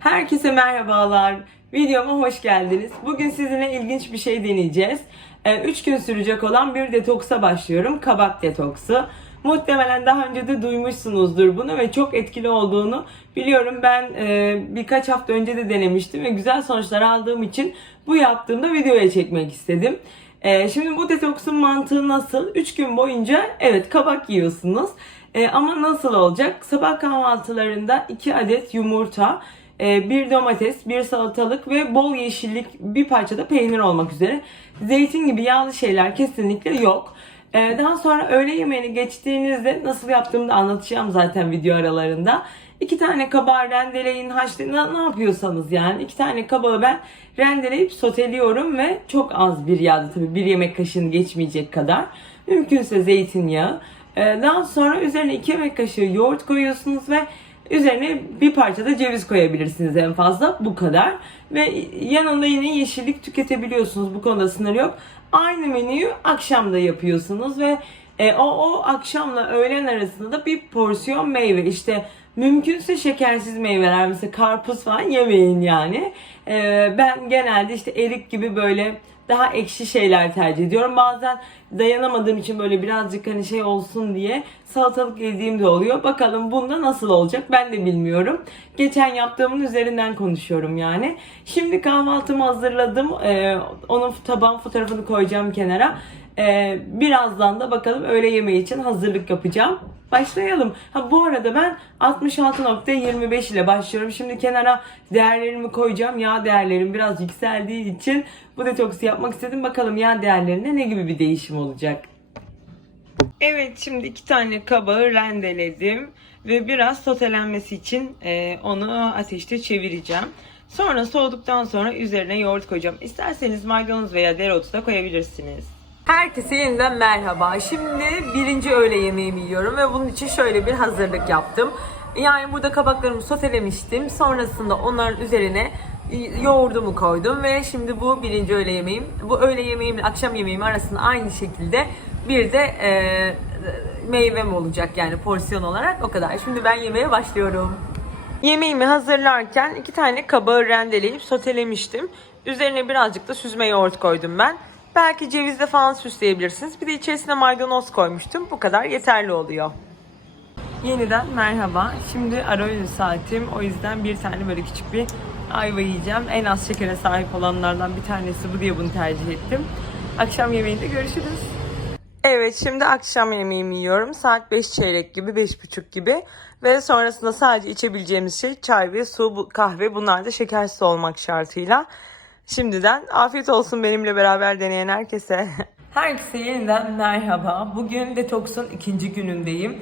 Herkese merhabalar. Videoma hoş geldiniz. Bugün sizinle ilginç bir şey deneyeceğiz. 3 gün sürecek olan bir detoksa başlıyorum. Kabak detoksu. Muhtemelen daha önce de duymuşsunuzdur bunu ve çok etkili olduğunu biliyorum. Ben e, birkaç hafta önce de denemiştim ve güzel sonuçlar aldığım için bu yaptığımda videoya çekmek istedim. E, şimdi bu detoksun mantığı nasıl? 3 gün boyunca evet kabak yiyorsunuz. E, ama nasıl olacak? Sabah kahvaltılarında 2 adet yumurta, bir domates, bir salatalık ve bol yeşillik, bir parça da peynir olmak üzere. Zeytin gibi yağlı şeyler kesinlikle yok. E, daha sonra öğle yemeğini geçtiğinizde nasıl yaptığımı da anlatacağım zaten video aralarında. İki tane kabağı rendeleyin, haşlayın, ne, yapıyorsanız yani. iki tane kabağı ben rendeleyip soteliyorum ve çok az bir yağda tabii bir yemek kaşığını geçmeyecek kadar. Mümkünse zeytinyağı. E, daha sonra üzerine iki yemek kaşığı yoğurt koyuyorsunuz ve Üzerine bir parça da ceviz koyabilirsiniz en fazla. Bu kadar. Ve yanında yine yeşillik tüketebiliyorsunuz. Bu konuda sınır yok. Aynı menüyü akşam da yapıyorsunuz ve e, o, o akşamla öğlen arasında da bir porsiyon meyve. İşte mümkünse şekersiz meyveler mesela karpuz falan yemeyin yani. E, ben genelde işte erik gibi böyle daha ekşi şeyler tercih ediyorum. Bazen dayanamadığım için böyle birazcık hani şey olsun diye salatalık yediğim de oluyor. Bakalım bunda nasıl olacak ben de bilmiyorum. Geçen yaptığımın üzerinden konuşuyorum yani. Şimdi kahvaltımı hazırladım. Ee, onun taban fotoğrafını koyacağım kenara. Ee, birazdan da bakalım öğle yemeği için hazırlık yapacağım. Başlayalım. Ha bu arada ben 66.25 ile başlıyorum. Şimdi kenara değerlerimi koyacağım. Yağ değerlerim biraz yükseldiği için bu detoksu yapmak istedim. Bakalım yağ değerlerinde ne gibi bir değişim olacak. Evet şimdi iki tane kabağı rendeledim ve biraz sotelenmesi için e, onu ateşte çevireceğim. Sonra soğuduktan sonra üzerine yoğurt koyacağım. İsterseniz maydanoz veya dereotu da koyabilirsiniz. Herkese yeniden merhaba. Şimdi birinci öğle yemeğimi yiyorum ve bunun için şöyle bir hazırlık yaptım. Yani burada kabaklarımı sotelemiştim. Sonrasında onların üzerine yoğurdumu koydum ve şimdi bu birinci öğle yemeğim. Bu öğle yemeğimle akşam yemeğim arasında aynı şekilde bir de e, meyvem olacak yani porsiyon olarak o kadar. Şimdi ben yemeğe başlıyorum. Yemeğimi hazırlarken iki tane kabağı rendeleyip sotelemiştim. Üzerine birazcık da süzme yoğurt koydum ben. Belki cevizle falan süsleyebilirsiniz. Bir de içerisine maydanoz koymuştum. Bu kadar yeterli oluyor. Yeniden merhaba. Şimdi ara öğün saatim. O yüzden bir tane böyle küçük bir ayva yiyeceğim. En az şekere sahip olanlardan bir tanesi bu diye bunu tercih ettim. Akşam yemeğinde görüşürüz. Evet şimdi akşam yemeğimi yiyorum. Saat 5 çeyrek gibi, 5.30 gibi. Ve sonrasında sadece içebileceğimiz şey çay ve su, kahve. Bunlar da şekersiz olmak şartıyla. Şimdiden afiyet olsun benimle beraber deneyen herkese. Herkese yeniden merhaba. Bugün detoksun ikinci günündeyim.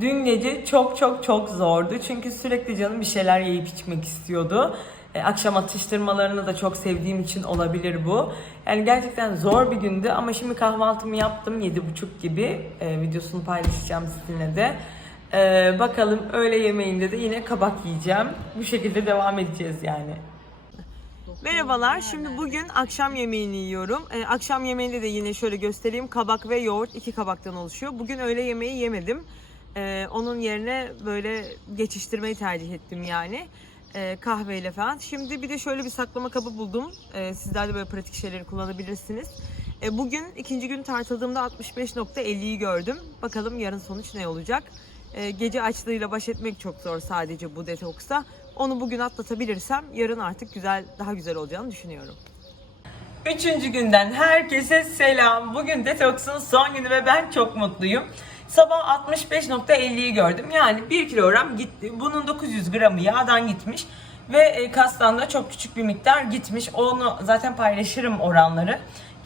Dün gece çok çok çok zordu. Çünkü sürekli canım bir şeyler yiyip içmek istiyordu. E, akşam atıştırmalarını da çok sevdiğim için olabilir bu. Yani gerçekten zor bir gündü ama şimdi kahvaltımı yaptım 7.30 gibi. E, videosunu paylaşacağım sizinle de. E, bakalım öğle yemeğinde de yine kabak yiyeceğim. Bu şekilde devam edeceğiz yani. Merhabalar. Şimdi bugün akşam yemeğini yiyorum. Ee, akşam yemeğinde de yine şöyle göstereyim. Kabak ve yoğurt iki kabaktan oluşuyor. Bugün öğle yemeği yemedim. Ee, onun yerine böyle geçiştirmeyi tercih ettim yani. Ee, kahveyle falan. Şimdi bir de şöyle bir saklama kabı buldum. Ee, sizler de böyle pratik şeyleri kullanabilirsiniz. Ee, bugün ikinci gün tartıldığımda 65.50'yi gördüm. Bakalım yarın sonuç ne olacak? Ee, gece açlığıyla baş etmek çok zor sadece bu detoksta. Onu bugün atlatabilirsem yarın artık güzel, daha güzel olacağını düşünüyorum. Üçüncü günden herkese selam. Bugün detoksun son günü ve ben çok mutluyum. Sabah 65.50'yi gördüm. Yani 1 kilogram gitti. Bunun 900 gramı yağdan gitmiş. Ve e, kastan da çok küçük bir miktar gitmiş. Onu zaten paylaşırım oranları.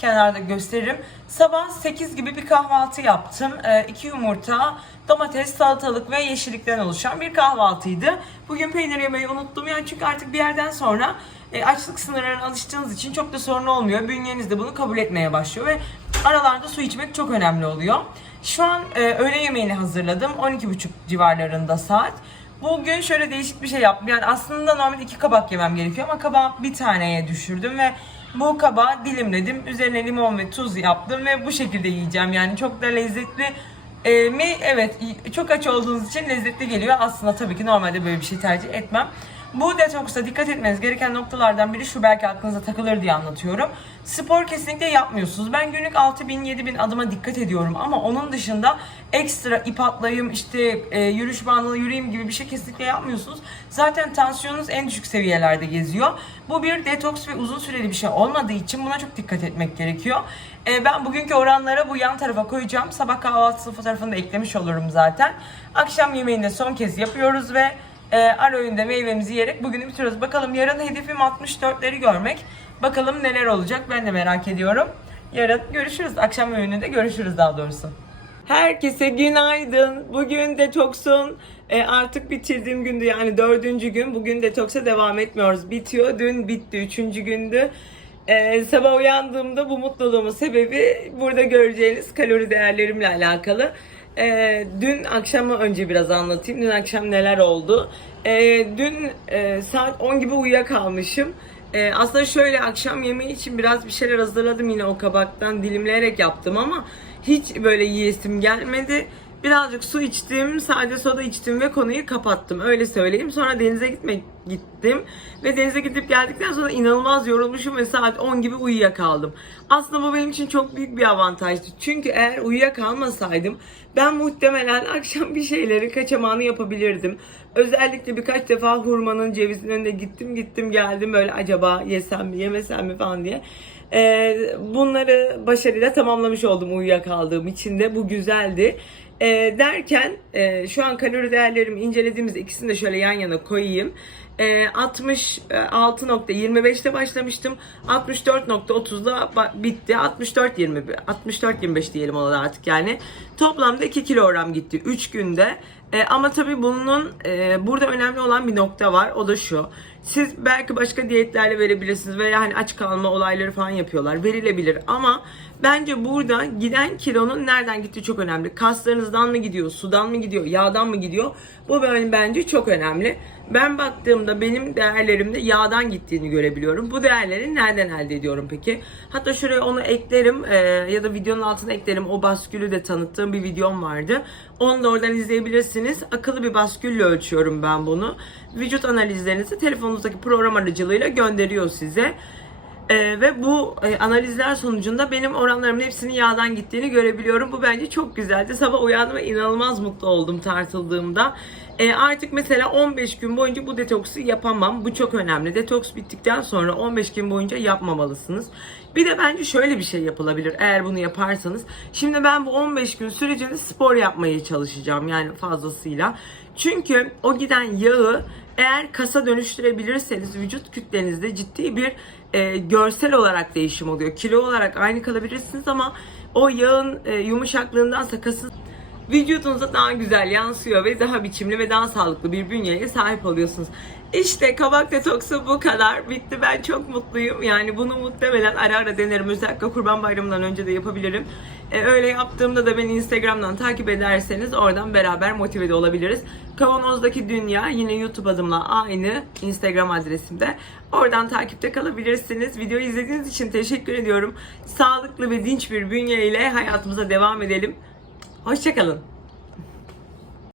Kenarda gösteririm. Sabah 8 gibi bir kahvaltı yaptım. 2 yumurta, domates, salatalık ve yeşillikten oluşan bir kahvaltıydı. Bugün peynir yemeyi unuttum. Yani çünkü artık bir yerden sonra e, açlık sınırlarına alıştığınız için çok da sorun olmuyor. Bünyeniz de bunu kabul etmeye başlıyor ve aralarda su içmek çok önemli oluyor. Şu an e, öğle yemeğini hazırladım. 12.30 civarlarında saat. Bugün şöyle değişik bir şey yaptım. Yani aslında normalde iki kabak yemem gerekiyor ama kabağı bir taneye düşürdüm ve bu kabağı dilimledim. Üzerine limon ve tuz yaptım ve bu şekilde yiyeceğim. Yani çok da lezzetli e, mi? Evet. Çok aç olduğunuz için lezzetli geliyor. Aslında tabii ki normalde böyle bir şey tercih etmem. Bu detoksta dikkat etmeniz gereken noktalardan biri şu belki aklınıza takılır diye anlatıyorum. Spor kesinlikle yapmıyorsunuz. Ben günlük 6000 7000 adıma dikkat ediyorum ama onun dışında ekstra ip atlayayım işte e, yürüyüş bandına yürüyeyim gibi bir şey kesinlikle yapmıyorsunuz. Zaten tansiyonunuz en düşük seviyelerde geziyor. Bu bir detoks ve uzun süreli bir şey olmadığı için buna çok dikkat etmek gerekiyor. E, ben bugünkü oranlara bu yan tarafa koyacağım. Sabah kahvaltısı fotoğrafını da eklemiş olurum zaten. Akşam yemeğini de son kez yapıyoruz ve e, ara öğünde meyvemizi yiyerek bugünü bitiriyoruz. Bakalım yarın hedefim 64'leri görmek. Bakalım neler olacak ben de merak ediyorum. Yarın görüşürüz. Akşam öğününde görüşürüz daha doğrusu. Herkese günaydın. Bugün detoksun e, artık bitirdiğim gündü yani dördüncü gün. Bugün detoksa devam etmiyoruz. Bitiyor. Dün bitti. Üçüncü gündü. E, sabah uyandığımda bu mutluluğumun sebebi burada göreceğiniz kalori değerlerimle alakalı. E, dün akşamı önce biraz anlatayım. Dün akşam neler oldu? E, dün e, saat 10 gibi uyuyakalmışım. Ee, aslında şöyle akşam yemeği için biraz bir şeyler hazırladım yine o kabaktan dilimleyerek yaptım ama hiç böyle yiyesim gelmedi. Birazcık su içtim, sade soda içtim ve konuyu kapattım. Öyle söyleyeyim. Sonra denize gitmek gittim ve denize gidip geldikten sonra inanılmaz yorulmuşum ve saat 10 gibi uyuyakaldım. Aslında bu benim için çok büyük bir avantajdı. Çünkü eğer uyuyakalmasaydım ben muhtemelen akşam bir şeylerin kaçamağını yapabilirdim. Özellikle birkaç defa hurmanın cevizin önünde gittim gittim geldim böyle acaba yesem mi yemesem mi falan diye. Ee, bunları başarıyla tamamlamış oldum uyuyakaldığım için de bu güzeldi. Ee, derken e, şu an kalori değerlerimi incelediğimizde ikisini de şöyle yan yana koyayım. Ee, 66.25'te başlamıştım. 64.30'da ba- bitti. 64 20 64 25 diyelim ona artık yani. Toplamda 2 kilogram gitti 3 günde. Ee, ama tabii bunun e, burada önemli olan bir nokta var. O da şu. Siz belki başka diyetlerle verebilirsiniz veya hani aç kalma olayları falan yapıyorlar. Verilebilir ama bence burada giden kilonun nereden gittiği çok önemli. Kaslarınızdan mı gidiyor, sudan mı gidiyor, yağdan mı gidiyor? Bu ben- bence çok önemli. Ben baktığımda benim değerlerimde yağdan gittiğini görebiliyorum. Bu değerleri nereden elde ediyorum peki? Hatta şuraya onu eklerim e, ya da videonun altına eklerim. O baskülü de tanıttığım bir videom vardı. Onu da oradan izleyebilirsiniz. Akıllı bir baskülle ölçüyorum ben bunu. Vücut analizlerinizi telefonunuzdaki program aracılığıyla gönderiyor size. Ee, ve bu e, analizler sonucunda benim oranlarımın hepsinin yağdan gittiğini görebiliyorum. Bu bence çok güzeldi. Sabah uyandım ve inanılmaz mutlu oldum tartıldığımda. Ee, artık mesela 15 gün boyunca bu detoksu yapamam. Bu çok önemli. Detoks bittikten sonra 15 gün boyunca yapmamalısınız. Bir de bence şöyle bir şey yapılabilir eğer bunu yaparsanız. Şimdi ben bu 15 gün sürecinde spor yapmaya çalışacağım yani fazlasıyla. Çünkü o giden yağı eğer kasa dönüştürebilirseniz vücut kütlenizde ciddi bir e, görsel olarak değişim oluyor. Kilo olarak aynı kalabilirsiniz ama o yağın e, yumuşaklığındansa kasın vücudunuza daha güzel yansıyor ve daha biçimli ve daha sağlıklı bir bünyeye sahip oluyorsunuz. İşte kabak detoksu bu kadar. Bitti. Ben çok mutluyum. Yani bunu muhtemelen ara ara denerim. Özellikle Kurban Bayramı'ndan önce de yapabilirim. Ee, öyle yaptığımda da beni Instagram'dan takip ederseniz oradan beraber motive de olabiliriz. Kavanozdaki Dünya yine YouTube adımla aynı Instagram adresimde. Oradan takipte kalabilirsiniz. Videoyu izlediğiniz için teşekkür ediyorum. Sağlıklı ve dinç bir bünye ile hayatımıza devam edelim. Hoşçakalın.